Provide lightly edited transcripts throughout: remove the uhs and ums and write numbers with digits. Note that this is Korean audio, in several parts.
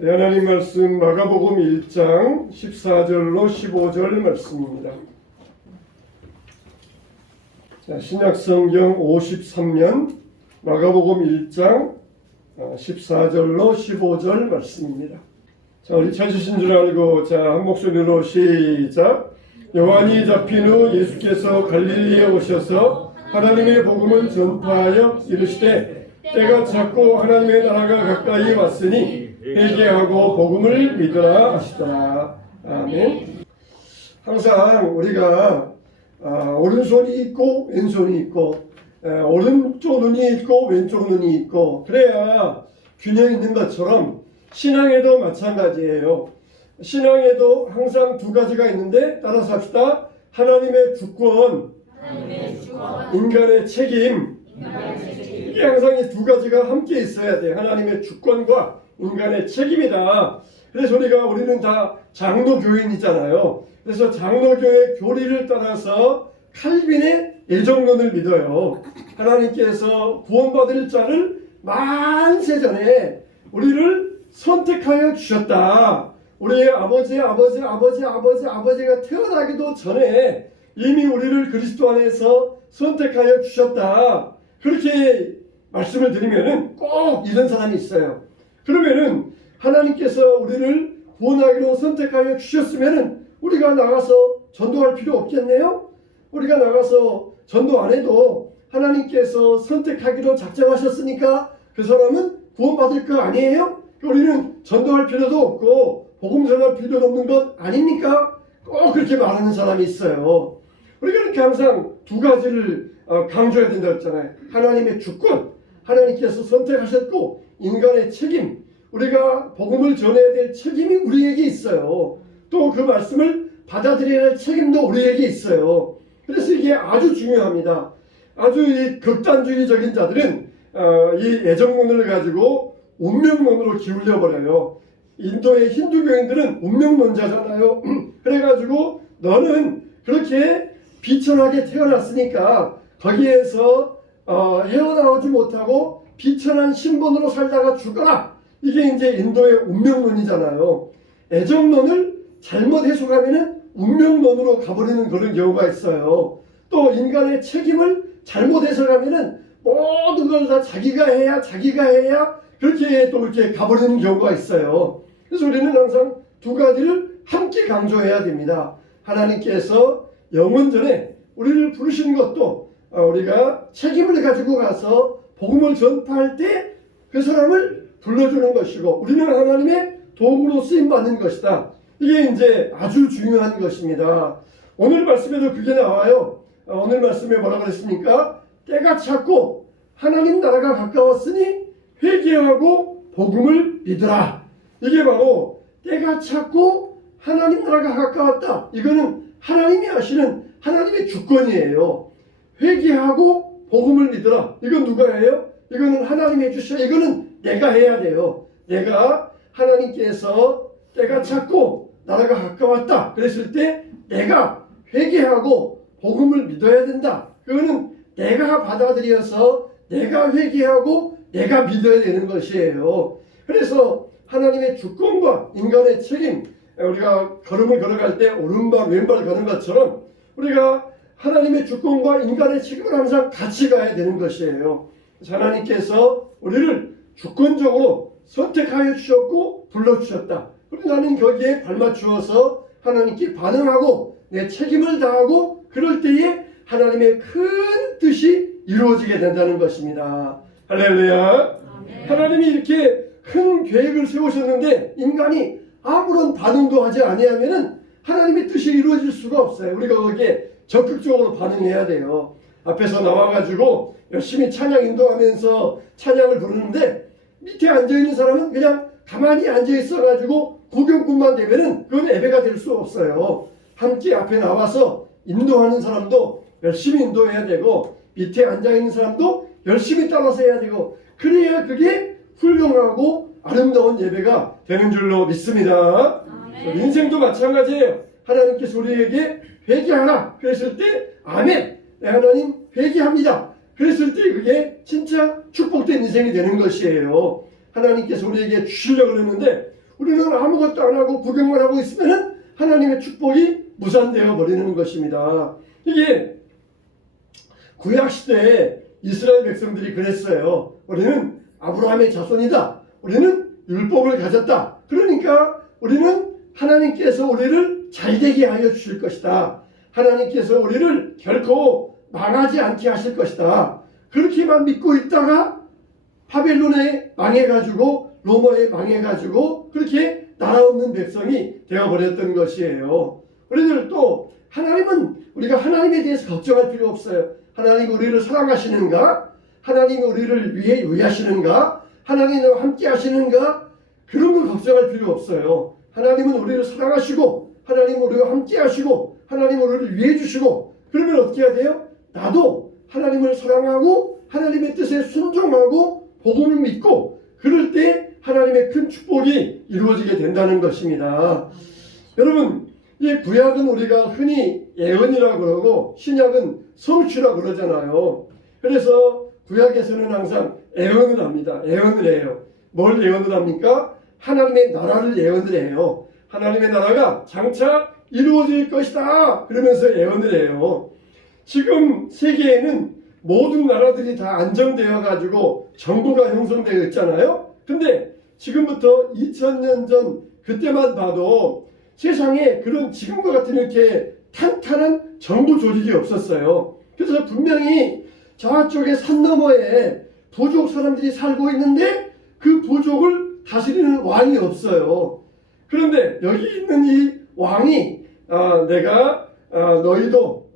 하나님 말씀 마가복음 1장 14절로 15절 말씀입니다. 자, 신약성경 53면 마가복음 1장 14절로 15절 말씀입니다. 자, 우리 찾으신 줄 알고 자, 한 목소리로 시작. 요한이 잡힌 후 예수께서 갈릴리에 오셔서 하나님의 복음을 전파하여 이르시되 때가 찼고 하나님의 나라가 가까이 왔으니 회개하고 복음을 믿으라 하시더라. 아멘. 항상 우리가 오른손이 있고 왼손이 있고 오른쪽 눈이 있고 왼쪽 눈이 있고 그래야 균형 있는 것처럼 신앙에도 마찬가지예요. 신앙에도 항상 두 가지가 있는데 따라서 합시다. 하나님의 주권, 인간의 책임. 이게 항상 이 두 가지가 함께 있어야 돼. 하나님의 주권과 인간의 책임이다. 그래서 우리는 다 장로교인이잖아요. 그래서 장로교의 교리를 따라서 칼빈의 예정론을 믿어요. 하나님께서 구원받을 자를 만세전에 우리를 선택하여 주셨다. 우리의 아버지가 태어나기도 전에 이미 우리를 그리스도 안에서 선택하여 주셨다. 그렇게 말씀을 드리면은 꼭 이런 사람이 있어요. 그러면은 하나님께서 우리를 구원하기로 선택하여 주셨으면은 우리가 나가서 전도할 필요 없겠네요? 우리가 나가서 전도 안 해도 하나님께서 선택하기로 작정하셨으니까 그 사람은 구원받을 거 아니에요? 우리는 전도할 필요도 없고 복음 전할 필요도 없는 것 아닙니까? 꼭 그렇게 말하는 사람이 있어요. 우리가 이렇게 항상 두 가지를 강조해야 된다고 했잖아요. 하나님의 주권, 하나님께서 선택하셨고 인간의 책임, 우리가 복음을 전해야 될 책임이 우리에게 있어요. 또 그 말씀을 받아들여야 할 책임도 우리에게 있어요. 그래서 이게 아주 중요합니다. 아주 이 극단주의적인 자들은 이 예정론을 가지고 운명론으로 기울여 버려요. 인도의 힌두교인들은 운명론자잖아요. 그래가지고 너는 그렇게 비천하게 태어났으니까 거기에서 헤어나오지 못하고 비천한 신분으로 살다가 죽어라. 이게 이제 인도의 운명론이잖아요. 애정론을 잘못 해석하면 운명론으로 가버리는 그런 경우가 있어요. 또 인간의 책임을 잘못 해석하면 모든 걸 다 자기가 해야 그렇게 또 이렇게 가버리는 경우가 있어요. 그래서 우리는 항상 두 가지를 함께 강조해야 됩니다. 하나님께서 영원전에 우리를 부르신 것도 우리가 책임을 가지고 가서 복음을 전파할 때 그 사람을 불러주는 것이고 우리는 하나님의 도구로 쓰임받는 것이다. 이게 이제 아주 중요한 것입니다. 오늘 말씀에도 그게 나와요. 오늘 말씀에 뭐라고 그랬습니까? 때가 찼고 하나님 나라가 가까웠으니 회개하고 복음을 믿으라. 이게 바로 때가 찼고 하나님 나라가 가까웠다. 이거는 하나님이 하시는 하나님의 주권이에요. 회개하고 복음을 믿으라. 이건 누가 해요? 이거는 하나님이 해주셔. 이거는 내가 해야 돼요. 내가 하나님께서 때가 찼고 나라가 가까웠다. 그랬을 때 내가 회개하고 복음을 믿어야 된다. 그거는 내가 받아들여서 내가 회개하고 내가 믿어야 되는 것이에요. 그래서 하나님의 주권과 인간의 책임, 우리가 걸음을 걸어갈 때 오른발 왼발 가는 것처럼 우리가 하나님의 주권과 인간의 책임을 항상 같이 가야 되는 것이에요. 하나님께서 우리를 주권적으로 선택하여 주셨고 불러주셨다. 그리고 나는 거기에 발맞추어서 하나님께 반응하고 내 책임을 다하고 그럴 때에 하나님의 큰 뜻이 이루어지게 된다는 것입니다. 할렐루야. 아멘. 하나님이 이렇게 큰 계획을 세우셨는데 인간이 아무런 반응도 하지 아니하면은 하나님의 뜻이 이루어질 수가 없어요. 우리가 거기에 적극적으로 반응해야 돼요. 앞에서 나와가지고 열심히 찬양 인도하면서 찬양을 부르는데 밑에 앉아있는 사람은 그냥 가만히 앉아있어가지고 구경꾼만 되면은 그건 예배가 될 수 없어요. 함께 앞에 나와서 인도하는 사람도 열심히 인도해야 되고 밑에 앉아있는 사람도 열심히 따라서 해야 되고 그래야 그게 훌륭하고 아름다운 예배가 되는 줄로 믿습니다. 인생도 마찬가지예요. 하나님께서 우리에게 회개하라 그랬을 때 아멘. 네, 하나님 회개합니다. 그랬을 때 그게 진짜 축복된 인생이 되는 것이에요. 하나님께서 우리에게 주시려고 그러는데 우리는 아무것도 안 하고 구경만 하고 있으면 하나님의 축복이 무산되어 버리는 것입니다. 이게 구약시대에 이스라엘 백성들이 그랬어요. 우리는 아브라함의 자손이다. 우리는 율법을 가졌다. 그러니까 우리는 하나님께서 우리를 잘되게 하여 주실 것이다. 하나님께서 우리를 결코 망하지 않게 하실 것이다. 그렇게만 믿고 있다가 바벨론에 망해가지고 로마에 망해가지고 그렇게 나라 없는 백성이 되어버렸던 것이에요. 우리들 또 하나님은 우리가 하나님에 대해서 걱정할 필요 없어요. 하나님이 우리를 사랑하시는가? 하나님이 우리를 위하시는가? 하나님과 함께 하시는가? 그런 걸 걱정할 필요 없어요. 하나님은 우리를 사랑하시고 하나님은 우리와 함께 하시고 하나님은 우리를 위해 주시고 그러면 어떻게 해야 돼요? 나도 하나님을 사랑하고 하나님의 뜻에 순종하고 복음을 믿고 그럴 때 하나님의 큰 축복이 이루어지게 된다는 것입니다. 여러분, 이 구약은 우리가 흔히 예언이라고 그러고 신약은 성취라고 그러잖아요. 그래서 구약에서는 항상 예언을 합니다. 예언을 해요. 뭘 예언을 합니까? 하나님의 나라를 예언을 해요. 하나님의 나라가 장차 이루어질 것이다. 그러면서 예언을 해요. 지금 세계에는 모든 나라들이 다 안정되어 가지고 정부가 형성되어 있잖아요. 근데 지금부터 2000년 전 그때만 봐도 세상에 그런 지금과 같은 이렇게 탄탄한 정부 조직이 없었어요. 그래서 분명히 저쪽에 산 너머에 부족 사람들이 살고 있는데 그 부족을 다스리는 왕이 없어요. 그런데 여기 있는 이 왕이 내가 너희도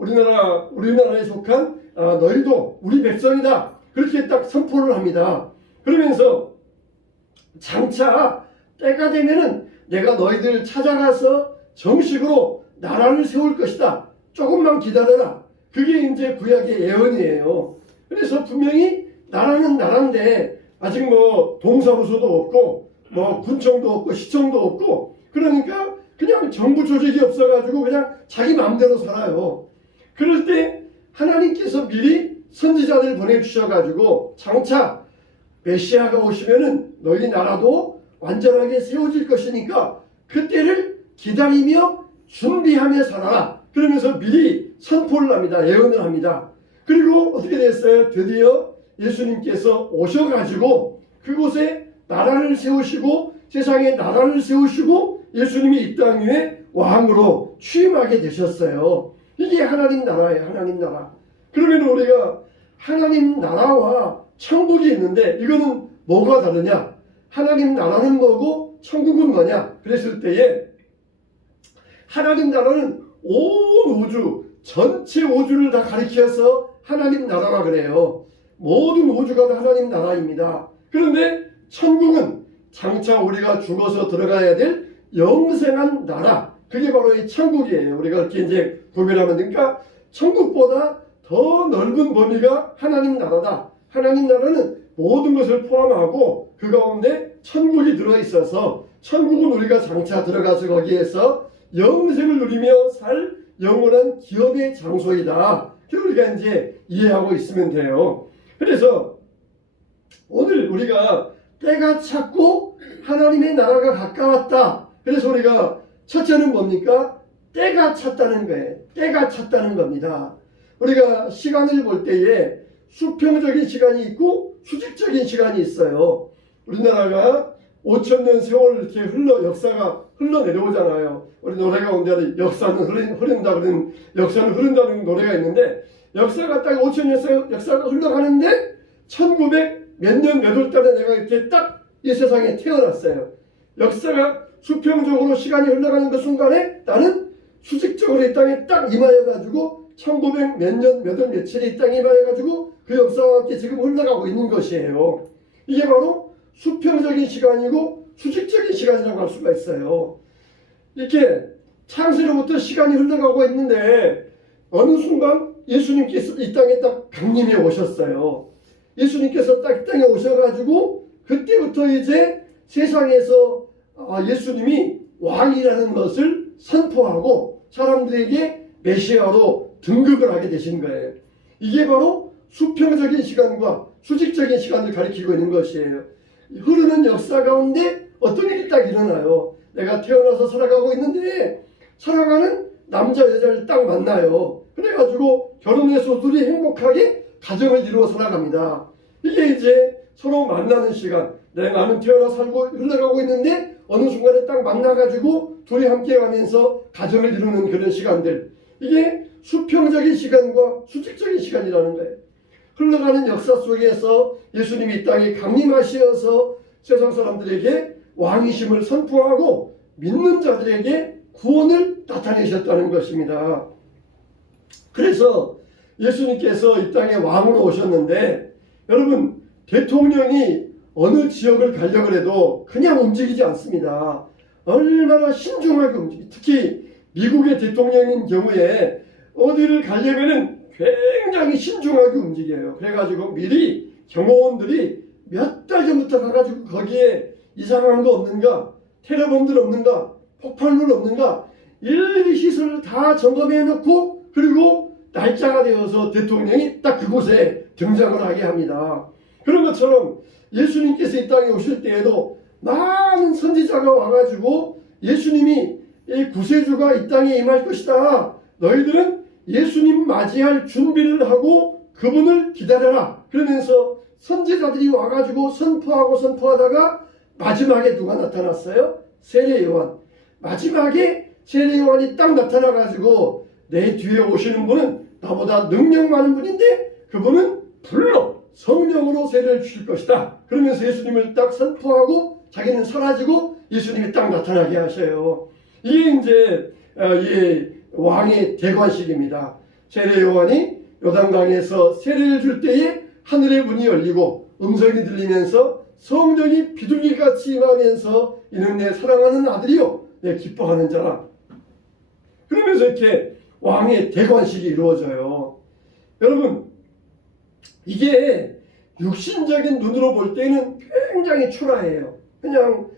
우리나라에 속한 너희도 우리 백성이다. 그렇게 딱 선포를 합니다. 그러면서 장차 때가 되면은 내가 너희들 찾아가서 정식으로 나라를 세울 것이다. 조금만 기다려라. 그게 이제 구약의 예언이에요. 그래서 분명히 나라는 나라인데 아직 뭐 동사무소도 없고 뭐 군청도 없고 시청도 없고 그러니까 그냥 정부 조직이 없어가지고 그냥 자기 마음대로 살아요. 그럴 때 하나님께서 미리 선지자들 보내주셔가지고 장차 메시아가 오시면은 너희 나라도 완전하게 세워질 것이니까 그때를 기다리며 준비하며 살아라. 그러면서 미리 선포를 합니다. 예언을 합니다. 그리고 어떻게 됐어요? 드디어 예수님께서 오셔가지고 그곳에 나라를 세우시고 세상에 나라를 세우시고 예수님이 이 땅 위에 왕으로 취임하게 되셨어요. 이게 하나님 나라예요. 하나님 나라. 그러면 우리가 하나님 나라와 천국이 있는데 이거는 뭐가 다르냐? 하나님 나라는 뭐고 천국은 뭐냐? 그랬을 때에 하나님 나라는 온 우주, 전체 우주를 다 가리켜서 하나님 나라라 그래요. 모든 우주가 다 하나님 나라입니다. 그런데 천국은 장차 우리가 죽어서 들어가야 될 영생한 나라. 그게 바로 이 천국이에요. 우리가 이렇게 이제 구별하면 되니까 천국보다 더 넓은 범위가 하나님 나라다. 하나님 나라는 모든 것을 포함하고 그 가운데 천국이 들어있어서 천국은 우리가 장차 들어가서 거기에서 영생을 누리며 살 영원한 기업의 장소이다. 우리가 이제 이해하고 있으면 돼요. 그래서 오늘 우리가 때가 찼고 하나님의 나라가 가까웠다. 그래서 우리가 첫째는 뭡니까? 때가 찼다는 거예요. 때가 찼다는 겁니다. 우리가 시간을 볼 때에 수평적인 시간이 있고 수직적인 시간이 있어요. 우리나라가 5000년 세월 이렇게 역사가 흘러내려오잖아요. 우리 노래 가운데 역사는 흐른다 그런 역사는 흐른다는 노래가 있는데 역사가 딱 5000년 역사가 흘러가는데 1900 몇 년 몇 월 달에 내가 이렇게 딱 이 세상에 태어났어요. 역사가 수평적으로 시간이 흘러가는 그 순간에 나는 수직적으로 이 땅에 딱 임하여가지고 1900 몇 년 몇 월 며칠에 이 땅에 임하여가지고 그 역사와 함께 지금 흘러가고 있는 것이에요. 이게 바로 수평적인 시간이고 수직적인 시간이라고 할 수가 있어요. 이렇게 창세로부터 시간이 흘러가고 있는데 어느 순간 예수님께서 이 땅에 딱 강림해 오셨어요. 예수님께서 딱 이 땅에 오셔가지고 그때부터 이제 세상에서 예수님이 왕이라는 것을 선포하고 사람들에게 메시아로 등극을 하게 되신 거예요. 이게 바로 수평적인 시간과 수직적인 시간을 가리키고 있는 것이에요. 흐르는 역사 가운데 어떤 일이 딱 일어나요. 내가 태어나서 살아가고 있는데 사랑하는 남자 여자를 딱 만나요. 그래가지고 결혼해서 둘이 행복하게 가정을 이루어 살아갑니다. 이게 이제 서로 만나는 시간. 나는 태어나 살고 흘러가고 있는데 어느 순간에 딱 만나가지고 둘이 함께 가면서 가정을 이루는 그런 시간들. 이게 수평적인 시간과 수직적인 시간이라는 거예요. 흘러가는 역사 속에서 예수님이 이 땅에 강림하시어서 세상 사람들에게 왕이심을 선포하고 믿는 자들에게 구원을 나타내셨다는 것입니다. 그래서 예수님께서 이 땅에 왕으로 오셨는데 여러분 대통령이 어느 지역을 가려고 해도 그냥 움직이지 않습니다. 얼마나 신중하게 움직여요. 특히 미국의 대통령인 경우에 어디를 가려면은 굉장히 신중하게 움직여요. 그래가지고 미리 경호원들이 몇 달 전부터 가가지고 거기에 이상한 거 없는가, 테러범들 없는가, 폭발물 없는가 일일이 시설을 다 점검해 놓고 그리고 날짜가 되어서 대통령이 딱 그곳에 등장을 하게 합니다. 그런 것처럼 예수님께서 이 땅에 오실 때에도 많은 선지자가 와가지고 예수님이 이 구세주가 이 땅에 임할 것이다. 너희들은 예수님 맞이할 준비를 하고 그분을 기다려라. 그러면서 선지자들이 와가지고 선포하다가 마지막에 누가 나타났어요? 세례 요한. 마지막에 세례 요한이 딱 나타나가지고 내 뒤에 오시는 분은 나보다 능력 많은 분인데 그분은 불로 성령으로 세례를 주실 것이다. 그러면서 예수님을 딱 선포하고 자기는 사라지고 예수님이 딱 나타나게 하셔요. 이게 이제 왕의 대관식입니다. 세례 요한이 요단강에서 세례를 줄 때에 하늘의 문이 열리고 음성이 들리면서 성령이 비둘기같이 임하면서 이는 내 사랑하는 아들이요 내 기뻐하는 자라. 그러면서 이렇게 왕의 대관식이 이루어져요. 여러분 이게 육신적인 눈으로 볼 때는 굉장히 초라해요. 그냥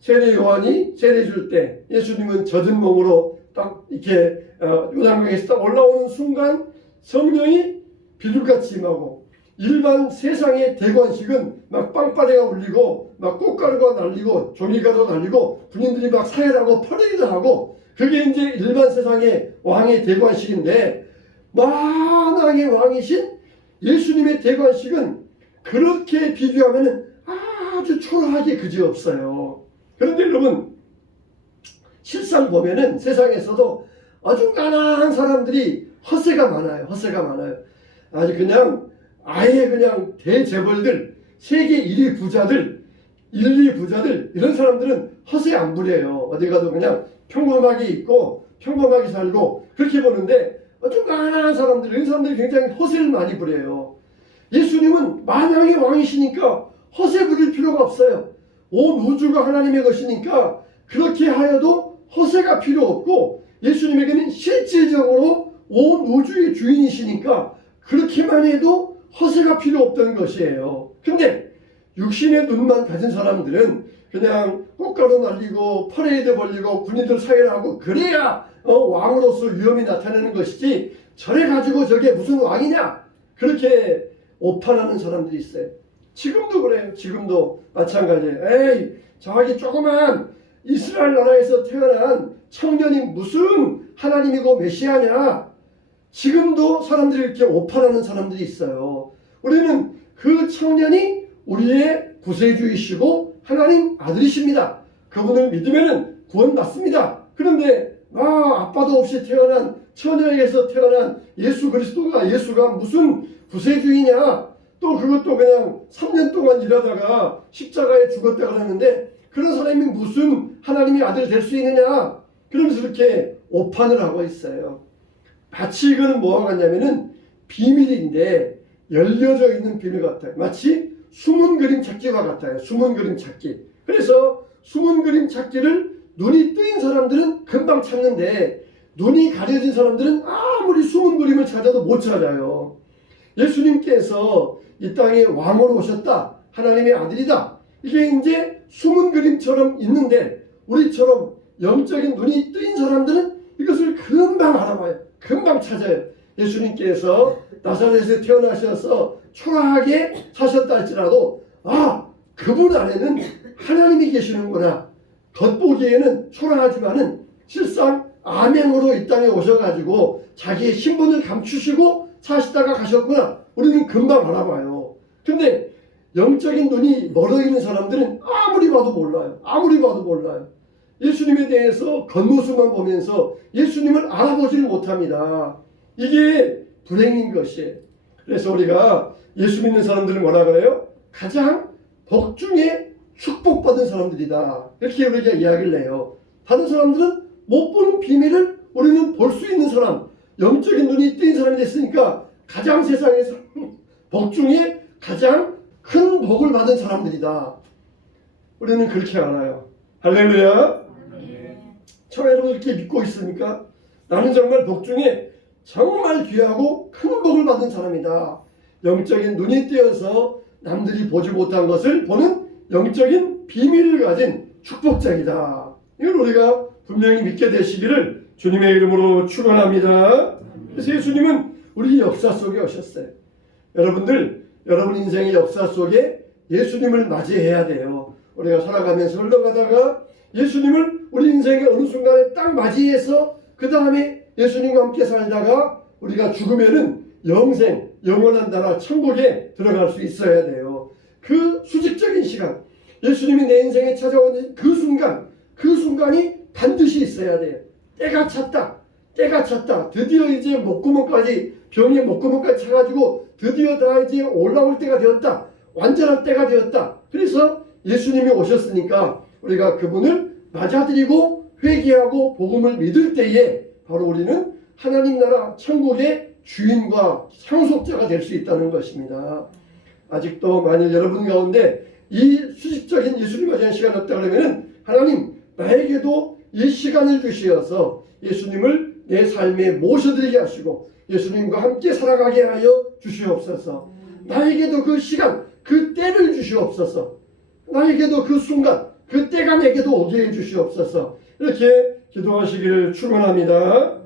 세례 요한이 세례 줄 때 예수님은 젖은 몸으로 딱 이렇게 요단강에서 딱 올라오는 순간 성령이 비둘기같이 임하고 일반 세상의 대관식은 막 빵빠레가 울리고 막 꽃가루가 날리고 종이가루 날리고 군인들이 막 사열하고 퍼레이드 하고 그게 이제 일반 세상의 왕의 대관식인데 만왕의 왕이신 예수님의 대관식은 그렇게 비교하면 아주 초라하게 그지없어요. 그런데 여러분 실상 보면은 세상에서도 아주 가난한 사람들이 허세가 많아요. 아주 그냥 아예 그냥 대재벌들, 세계 1위 부자들, 1, 2 부자들 이런 사람들은 허세 안 부려요. 어디 가도 그냥 평범하게 있고 평범하게 살고 그렇게 보는데 아주 가난한 사람들, 이런 사람들이 굉장히 허세를 많이 부려요. 예수님은 만왕의 왕이시니까 허세 부릴 필요가 없어요. 온 우주가 하나님의 것이니까 그렇게 하여도 허세가 필요 없고 예수님에게는 실질적으로 온 우주의 주인이시니까 그렇게만 해도 허세가 필요 없던 것이에요. 근데 육신의 눈만 가진 사람들은 그냥 꽃가루 날리고 퍼레이드 벌리고 군인들 사열하고 그래야 왕으로서 위엄이 나타나는 것이지 저래 가지고 저게 무슨 왕이냐 그렇게 오판하는 사람들이 있어요. 지금도 그래요. 지금도 마찬가지예요. 에이 저기 조그만 이스라엘 나라에서 태어난 청년이 무슨 하나님이고 메시아냐. 지금도 사람들이 이렇게 오판하는 사람들이 있어요. 우리는 그 청년이 우리의 구세주이시고 하나님 아들이십니다. 그분을 믿으면 구원받습니다. 그런데 아빠도 없이 태어난 처녀에게서 태어난 예수 그리스도가 예수가 무슨 구세주이냐. 또 그것도 그냥 3년 동안 일하다가 십자가에 죽었다 그러는데 그런 사람이 무슨 하나님의 아들 될 수 있느냐. 그러면서 이렇게 오판을 하고 있어요. 마치 이거는 뭐와 같냐면은 비밀인데 열려져 있는 비밀 같아요. 마치 숨은 그림 찾기와 같아요. 숨은 그림 찾기. 그래서 숨은 그림 찾기를 눈이 뜨인 사람들은 금방 찾는데 눈이 가려진 사람들은 아무리 숨은 그림을 찾아도 못 찾아요. 예수님께서 이 땅에 왕으로 오셨다. 하나님의 아들이다. 이게 이제 숨은 그림처럼 있는데 우리처럼 영적인 눈이 뜨인 사람들은 이것을 금방 알아봐요. 금방 찾아요. 예수님께서 나사렛에 태어나셔서 초라하게 사셨다 할지라도 그분 안에는 하나님이 계시는구나. 겉보기에는 초라하지만은 실상 암행으로 이 땅에 오셔가지고 자기의 신분을 감추시고 사시다가 가셨구나. 우리는 금방 알아봐요. 근데 영적인 눈이 멀어있는 사람들은 아무리 봐도 몰라요. 아무리 봐도 몰라요. 예수님에 대해서 겉모습만 보면서 예수님을 알아보지를 못합니다. 이게 불행인 것이에요. 그래서 우리가 예수 믿는 사람들은 뭐라 그래요? 가장 복중에 축복받은 사람들이다. 이렇게 우리가 이야기를 해요. 다른 사람들은 못 보는 비밀을 우리는 볼 수 있는 사람, 영적인 눈이 뜬 사람이 됐으니까 가장 세상에서 복중에 가장 큰 복을 받은 사람들이다. 우리는 그렇게 알아요. 할렐루야. 저 여러분 이렇게 믿고 있습니까? 나는 정말 복중에 정말 귀하고 큰 복을 받은 사람이다. 영적인 눈이 띄어서 남들이 보지 못한 것을 보는 영적인 비밀을 가진 축복자이다. 이걸 우리가 분명히 믿게 되시기를 주님의 이름으로 축원합니다. 그래서 예수님은 우리 역사 속에 오셨어요. 여러분들, 여러분 인생의 역사 속에 예수님을 맞이해야 돼요. 우리가 살아가면서 흘러가다가 예수님을 우리 인생의 어느 순간에 딱 맞이해서 그 다음에 예수님과 함께 살다가 우리가 죽으면은 영생, 영원한 나라 천국에 들어갈 수 있어야 돼요. 그 수직적인 시간, 예수님이 내 인생에 찾아오는 그 순간, 그 순간이 반드시 있어야 돼요. 때가 찼다. 때가 찼다. 드디어 이제 목구멍까지, 병의 목구멍까지 차가지고 드디어 다 이제 올라올 때가 되었다. 완전한 때가 되었다. 그래서 예수님이 오셨으니까 우리가 그분을 맞아들이고 회개하고 복음을 믿을 때에 바로 우리는 하나님 나라 천국의 주인과 상속자가 될 수 있다는 것입니다. 아직도 만일 여러분 가운데 이 수직적인 예수님 맞이하는 시간이 없다 그러면 하나님 나에게도 이 시간을 주시어서 예수님을 내 삶에 모셔드리게 하시고 예수님과 함께 살아가게 하여 주시옵소서. 나에게도 그 시간, 그 때를 주시옵소서. 나에게도 그 순간, 그 때가 내게도 오게 해 주시옵소서. 이렇게 기도하시기를 축원합니다.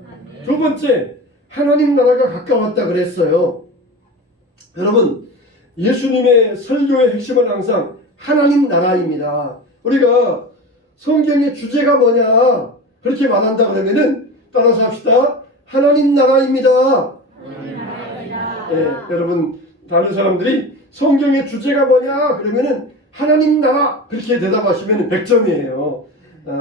두 번째, 하나님 나라가 가까웠다 그랬어요. 여러분, 예수님의 설교의 핵심은 항상 하나님 나라입니다. 우리가 성경의 주제가 뭐냐 그렇게 말한다 그러면은 따라서 합시다. 하나님 나라입니다. 네, 여러분 다른 사람들이 성경의 주제가 뭐냐 그러면은 하나님 나라 그렇게 대답하시면 100점이에요.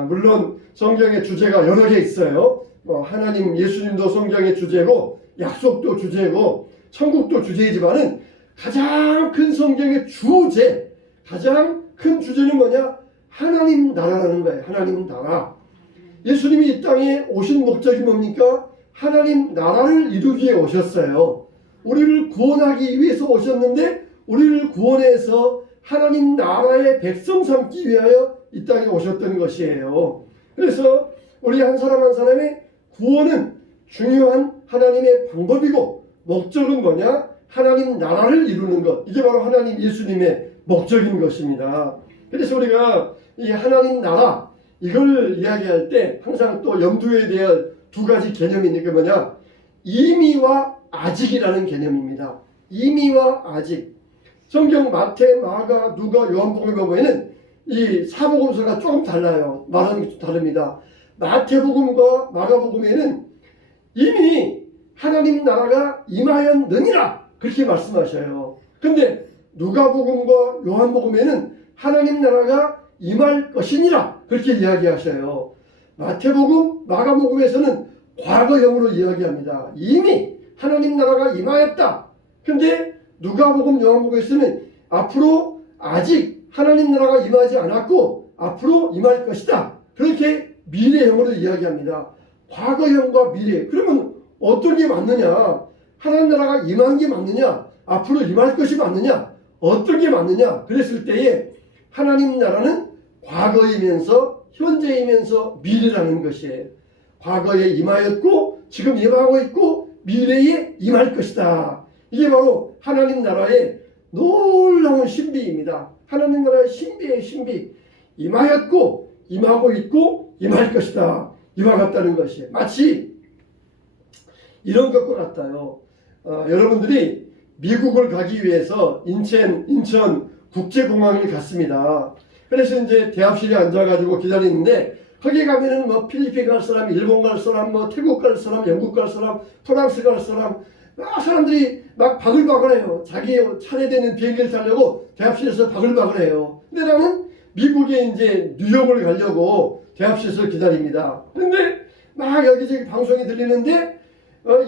물론 성경의 주제가 여러 개 있어요. 하나님, 예수님도 성경의 주제고 약속도 주제고 천국도 주제이지만은 가장 큰 성경의 주제, 가장 큰 주제는 뭐냐? 하나님 나라라는 거예요. 하나님 나라. 예수님이 이 땅에 오신 목적이 뭡니까? 하나님 나라를 이루기 위해 오셨어요. 우리를 구원하기 위해서 오셨는데 우리를 구원해서 하나님 나라의 백성 삼기 위하여 이 땅에 오셨던 것이에요. 그래서 우리 한 사람 한 사람의 구원은 중요한 하나님의 방법이고 목적은 뭐냐? 하나님 나라를 이루는 것. 이게 바로 하나님 예수님의 목적인 것입니다. 그래서 우리가 이 하나님 나라 이걸 이야기할 때 항상 또 염두에 대한 두 가지 개념이 있는 게 뭐냐? 이미와 아직이라는 개념입니다. 이미와 아직. 성경 마태, 마가, 누가, 요한복음에 보면은 이 사복음서가 조금 달라요. 말하는 게 좀 다릅니다. 마태복음과 마가복음에는 이미 하나님 나라가 임하였느니라 그렇게 말씀하셔요. 근데 누가복음과 요한복음에는 하나님 나라가 임할 것이니라 그렇게 이야기하셔요. 마태복음, 마가복음에서는 과거형으로 이야기합니다. 이미 하나님 나라가 임하였다. 근데 누가복음, 요한복음에서는 앞으로 아직 하나님 나라가 임하지 않았고 앞으로 임할 것이다. 그렇게 미래형으로 이야기합니다. 과거형과 미래. 그러면 어떤 게 맞느냐? 하나님 나라가 임한 게 맞느냐? 앞으로 임할 것이 맞느냐? 어떤 게 맞느냐? 그랬을 때에 하나님 나라는 과거이면서 현재이면서 미래라는 것이에요. 과거에 임하였고 지금 임하고 있고 미래에 임할 것이다. 이게 바로 하나님 나라의 놀라운 신비입니다. 하나님 나라의 신비의 신비. 임하였고 임하고 있고 임할 것이다. 이와 같다는 것이에요. 마치 이런 것과 같아요. 여러분들이 미국을 가기 위해서 인천 국제공항에 갔습니다. 그래서 이제 대합실에 앉아가지고 기다리는데 거기 가면은 뭐 필리핀 갈 사람, 일본 갈 사람, 뭐 태국 갈 사람, 영국 갈 사람, 프랑스 갈 사람, 막 사람들이 막 바글바글해요. 자기 차례되는 비행기를 타려고 대합실에서 바글바글해요. 근데 나는 미국에 이제 뉴욕을 가려고 대합실에서 기다립니다. 근데 막 여기저기 방송이 들리는데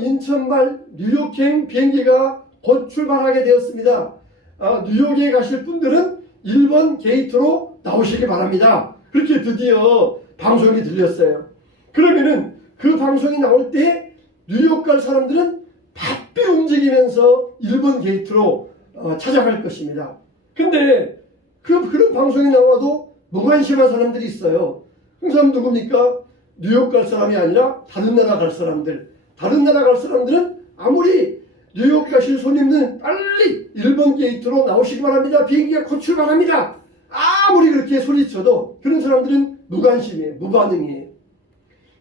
인천발 뉴욕행 비행기가 곧 출발하게 되었습니다. 뉴욕에 가실 분들은 1번 게이트로 나오시기 바랍니다. 그렇게 드디어 방송이 들렸어요. 그러면은 그 방송이 나올 때 뉴욕 갈 사람들은 바삐 움직이면서 1번 게이트로 찾아갈 것입니다. 근데 그런 방송이 나와도 무관심한 사람들이 있어요. 그 사람 누굽니까? 뉴욕 갈 사람이 아니라 다른 나라 갈 사람들. 다른 나라 갈 사람들은 아무리 뉴욕 가실 손님들은 빨리 1번 게이트로 나오시기 바랍니다. 비행기가 곧 출발합니다. 아무리 그렇게 소리쳐도 그런 사람들은 무관심이에요. 무반응이에요.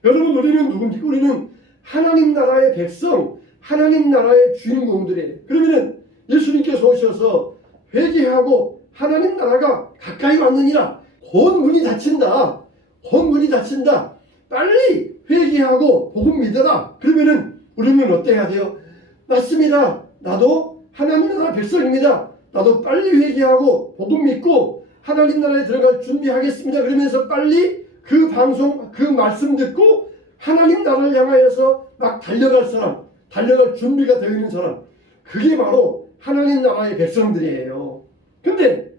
여러분, 우리는 누굽니까? 우리는 하나님 나라의 백성, 하나님 나라의 주인공들이에요. 그러면은 예수님께서 오셔서 회개하고 하나님 나라가 가까이 왔느니라. 곧 문이 닫힌다. 곧 문이 닫힌다. 빨리 회개하고 복음 믿어라. 그러면은 우리는 어때야 돼요? 맞습니다. 나도 하나님 나라 백성입니다. 나도 빨리 회개하고 복음 믿고 하나님 나라에 들어갈 준비하겠습니다. 그러면서 빨리 그 방송, 그 말씀 듣고 하나님 나라를 향하여서 막 달려갈 사람, 달려갈 준비가 되어 있는 사람, 그게 바로 하나님 나라의 백성들이에요. 근데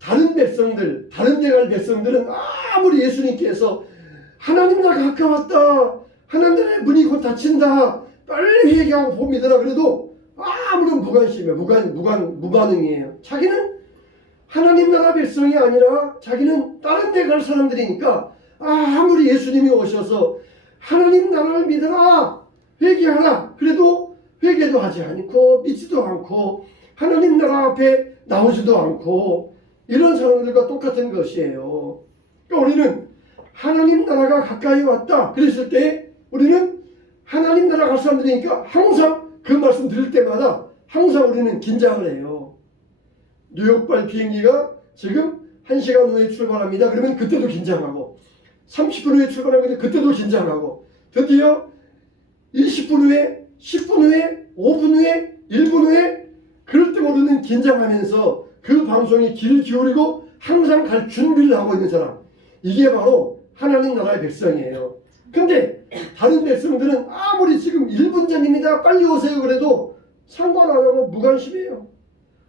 다른 백성들, 다른 데 갈 백성들은 아무리 예수님께서 하나님 나라가 가까웠다, 하나님 나라의 문이 곧 닫힌다, 빨리 회개하고 복음 믿어라 그래도 아무런 무관심이에요. 무반응이에요. 자기는 하나님 나라 백성이 아니라 자기는 다른 데 갈 사람들이니까 아무리 예수님이 오셔서 하나님 나라를 믿어라, 회개하라 그래도 회개도 하지 않고 믿지도 않고 하나님 나라 앞에 나오지도 않고 이런 사람들과 똑같은 것이에요. 그러니까 우리는 하나님 나라가 가까이 왔다 그랬을 때 우리는 하나님 나라 갈 사람들이니까 항상 그 말씀 들을 때마다 항상 우리는 긴장을 해요. 뉴욕발 비행기가 지금 1시간 후에 출발합니다. 그러면 그때도 긴장하고 30분 후에 출발하면 그때도 긴장하고 드디어 20분 후에 10분 후에 5분 후에 1분 후에 그럴 때 모르는 긴장하면서 그 방송에 귀를 기울이고 항상 갈 준비를 하고 있는 사람, 이게 바로 하나님 나라의 백성이에요. 근데 다른 백성들은 아무리 지금 1분 전입니다, 빨리 오세요 그래도 상관 안 하고 무관심해요.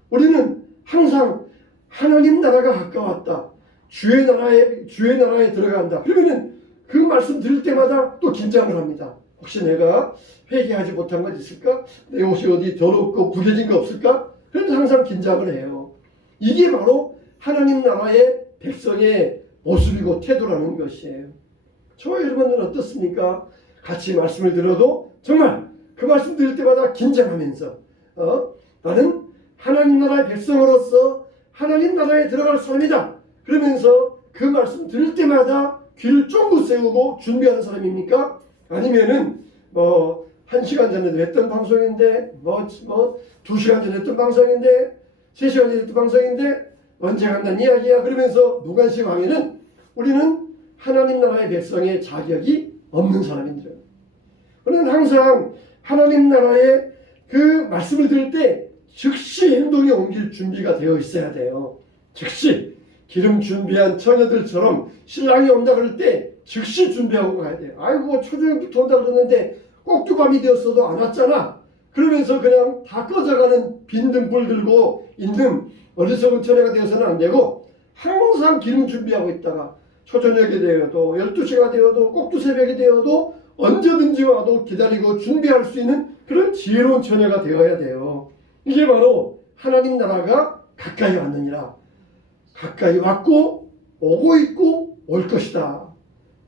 우리는 항상 하나님 나라가 가까웠다, 주의 나라에 들어간다. 그러면은 그 말씀 들을 때마다 또 긴장을 합니다. 혹시 내가 회개하지 못한 것 있을까? 내 옷이 어디 더럽고 구겨진 거 없을까? 그래서 항상 긴장을 해요. 이게 바로 하나님 나라의 백성의 모습이고 태도라는 것이에요. 저와 여러분들은 어떻습니까? 같이 말씀을 들어도 정말 그 말씀 들을 때마다 긴장하면서 나는 하나님 나라의 백성으로서 하나님 나라에 들어갈 사람이다 그러면서 그 말씀 들을 때마다 귀를 쫑긋 세우고 준비하는 사람입니까? 아니면은 1시간 전에도 했던 방송인데 2시간 전에 했던 방송인데 3시간 전에 했던 방송인데 언제 한다는 이야기야 그러면서 무관심하면은 우리는 하나님 나라의 백성의 자격이 없는 사람입니다. 우리는 항상 하나님 나라의 그 말씀을 들을 때 즉시 행동에 옮길 준비가 되어 있어야 돼요. 즉시 기름 준비한 처녀들처럼 신랑이 온다 그럴 때 즉시 준비하고 가야 돼요. 아이고 초저녁부터 온다 그러는데 꼭두밤이 되었어도 안 왔잖아. 그러면서 그냥 다 꺼져가는 빈 등불 들고 있는 어리석은 처녀가 되어서는 안 되고 항상 기름 준비하고 있다가 초저녁이 되어도 12시가 되어도 꼭두새벽이 되어도 언제든지 와도 기다리고 준비할 수 있는 그런 지혜로운 처녀가 되어야 돼요. 이게 바로 하나님 나라가 가까이 왔느니라. 가까이 왔고 오고 있고 올 것이다.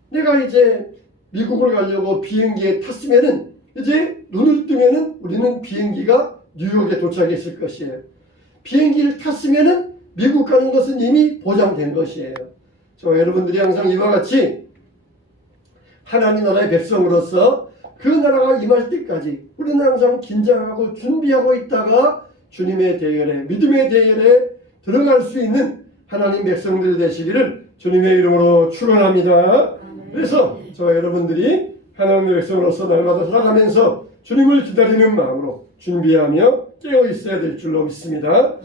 내가 이제 미국을 가려고 비행기에 탔으면은 이제 눈을 뜨면은 우리는 비행기가 뉴욕에 도착했을 것이에요. 비행기를 탔으면은 미국 가는 것은 이미 보장된 것이에요. 저 여러분들이 항상 이와 같이 하나님 나라의 백성으로서 그 나라가 임할 때까지 우리는 항상 긴장하고 준비하고 있다가 주님의 대열에 믿음의 대열에 들어갈 수 있는 하나님 백성들 되시기를 주님의 이름으로 축원합니다. 그래서 저와 여러분들이 하나님의 백성으로서 날마다 살아가면서 주님을 기다리는 마음으로 준비하며 깨어 있어야 될 줄로 믿습니다.